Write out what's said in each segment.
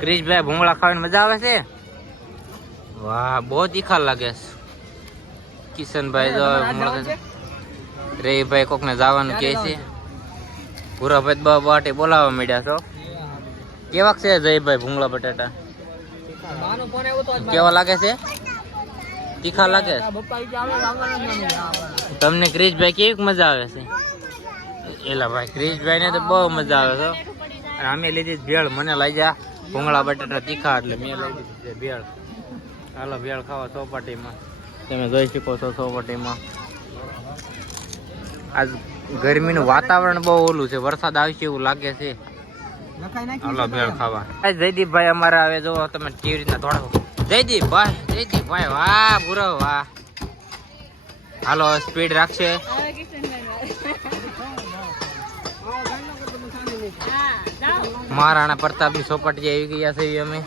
ક્રિશભાઈ ભૂંગળા ખાવાની મજા આવે છે? વાહ, બહુ તીખા લાગે છે. કિશનભાઈ જો રેભાઈ કોકને જવાનું કહે છે. ભૂરાભાઈ બાટે બોલાવવા માંડ્યા છો. કેવાક છે જયભાઈ ભૂંગળા બટાટા? કેવા લાગે છે? તીખા લાગે? તમને ક્રિશભાઈ કેવી મજા આવે છે? એલા ભાઈ, ક્રિશભાઈ ને તો બહુ મજા આવે છે. અમે લીધી ભેળ, મને લઈ જા ભૂંગળા બટાટા તીખા એટલે મેં લઈ દીધી ભેળ. હાલો ભેળ ખાવા ચોપાટીમાં. તમે જોઈ શકો છો ચોપાટીમાં. આજ ગરમીનું વાતાવરણ બહુ ઓલું છે, વરસાદ આવશે એવું લાગે છે. હાલો ભેળ ખાવા. જયદીપભાઈ અમારા આવે, જો તમે કેવી રીતના દોડાવો. જયદીપભાઈ વાહ પૂરો વાહ. હાલો સ્પીડ રાખશે. મહારાણા પ્રતાપની ચોપાટી આવી ગયા છે અમે.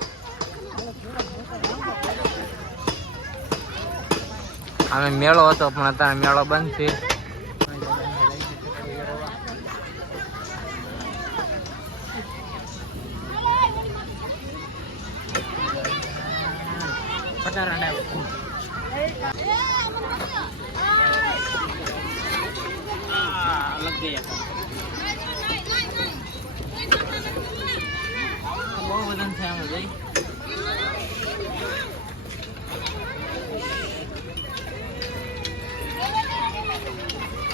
અમે મેળો હતો પણ અત્યારે મેળો બંધ છે. બહુ વજન છે આમાં જઈ.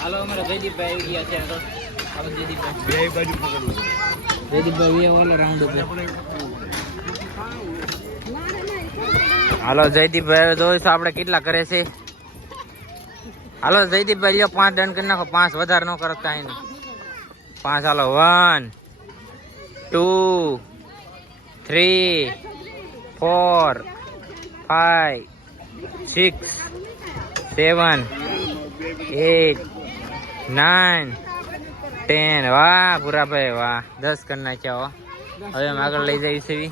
હાલો અમારે જયદીપભાઈ આવી ગયા છે. હાલો જયદીપભાઈ, બે બાજુ પકડવું. જયદીપભાઈ ઓલો રાઉન્ડ ઉપર. હાલો જયદીપભાઈ, હવે જોઈશું આપણે કેટલા કરે છે. હાલો જયદીપભાઈ, લ્યો 5 ડન કરી નાખો. 5 વધારે ન કરો કાંઈ નહીં. 5. હાલો 1 2 3 4 5 6 7 8 9 10. વાહ પૂરાભાઈ વાહ, 10 કરી નાખ્યા. હવે અમે આગળ લઈ જઈએ છીએ.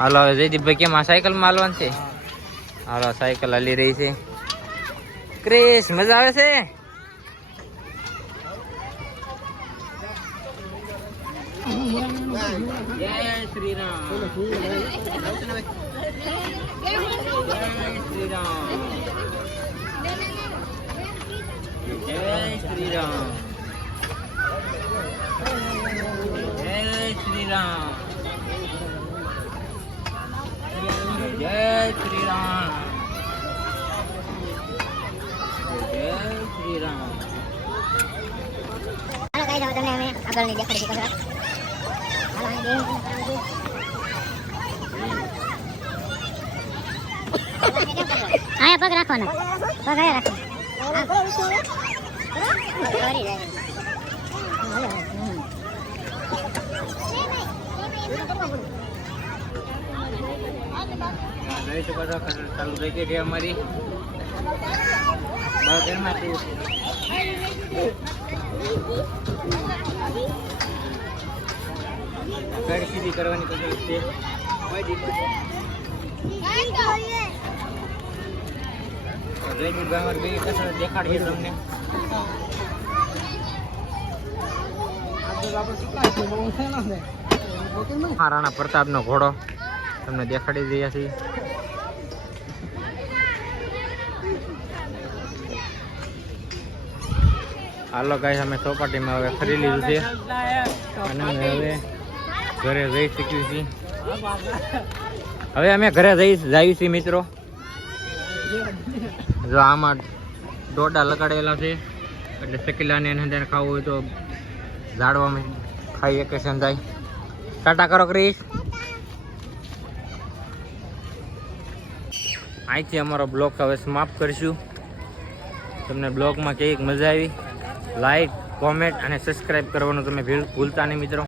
હાલો હવે જયદીપભાઈ, કેમ આ સાયકલમાં હાલવાનું છે? હાલો સાયકલ હાલી રહી છે. ક્રિશ મજા આવે છે? જય શ્રી રામ. જય શ્રી રામ. જય શ્રી રામ. જય શ્રી રામ. જય શ્રી રામ. જય શ્રી રામ. હાલો ગાઈસ, હવે તમને અમે આગળની દેખાડી દીધું. હાલો અહીં બે આયા પગ રાખવાનો. પગ આયા રાખો. સોરી રે. રહી શકો છો, ચાલુ થઈ ગઈ છે અમારી. ગાડી સીધી કરવાની કસરત છે. જયદીપભાઈ બે કસરત દેખાડીએ તમને. મહારાણા પ્રતાપનો ઘોડો તમને દેખાડી રહ્યા છીએ. હાલો ગાઈસ, અમે ચોપાટીમાં હવે ફરી લીધું છે અને અમે હવે ઘરે જઈ શક્યું છીએ. હવે અમે ઘરે જઈએ છીએ મિત્રો. જો આમાં દોડા લગાડેલા છે એટલે શકેલાને એને ખાવું હોય તો ઝાડવામાં ખાઈ વેકેશન થાય. ટાટા કરો ક્રિશ. અહીંથી અમારો બ્લોગ હવે સમાપ્ત કરીશું. તમને બ્લોગમાં કેવી મજા આવી, લાઈક કોમેન્ટ અને સબસ્ક્રાઈબ કરવાનું તમે ભૂલતા નહીં મિત્રો.